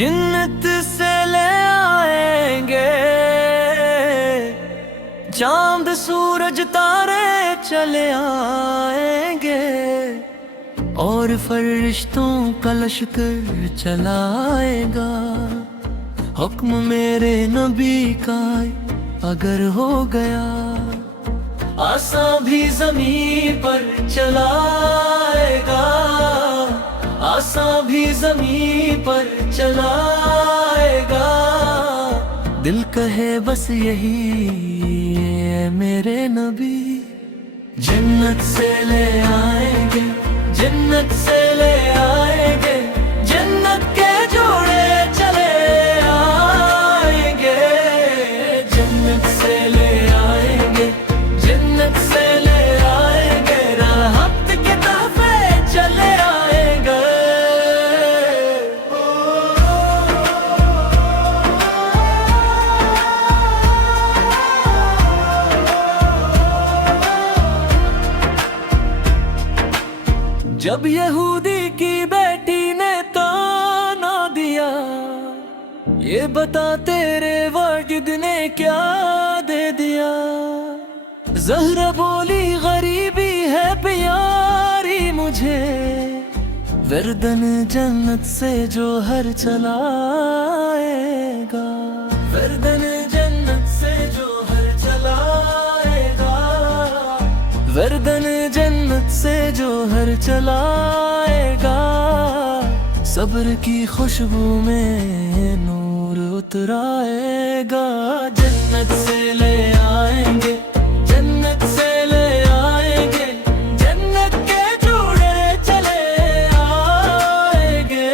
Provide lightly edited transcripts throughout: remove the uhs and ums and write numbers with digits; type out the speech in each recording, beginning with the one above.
जिन्नत से ले आएंगे, चांद सूरज तारे चले आएंगे, और फरिश्तों का लश्कर चलाएगा। हुक्म मेरे नबी का अगर हो गया, आसान भी ज़मीन पर चलाएगा, आसान भी ज़मीन पर चलाएगा। दिल कहे बस यही है मेरे नबी, जन्नत से ले आएंगे, जन्नत से ले आएंगे, जन्नत के जोड़े चले आएंगे, जन्नत से ले आएंगे, जन्नत से ले आएंगे, राहत के तहफे चले आएंगे। जब यहूदी की बेटी ने ताना दिया, ये बता तेरे वालिद ने क्या दे दिया। ज़हरा बोली गरीबी है प्यारी मुझे, वर्दन जन्नत से जो हर चलाएगा, वर्दन जन्नत से जो हर चलाएगा, वर्दन जन्नत से जो हर चलाएगा। सब्र की खुशबू में नूर उतराएगा। जन्नत से ले आएंगे, जन्नत से ले आएंगे, जन्नत के जोड़े चले आएंगे,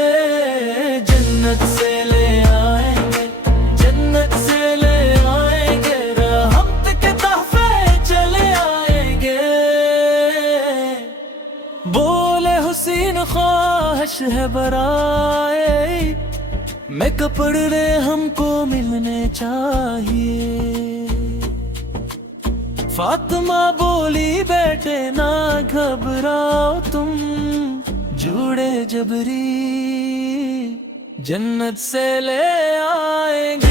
जन्नत से ले आएंगे, जन्नत से ले आएंगे, रहमत के तहफे चले आएंगे। बोले हुसैन ख्वाहिश है बराए, मैं कपड़े हमको मिलने चाहिए। फातिमा बोली बेटे ना घबराओ तुम, जुड़े जबरी जन्नत से ले आएंगे।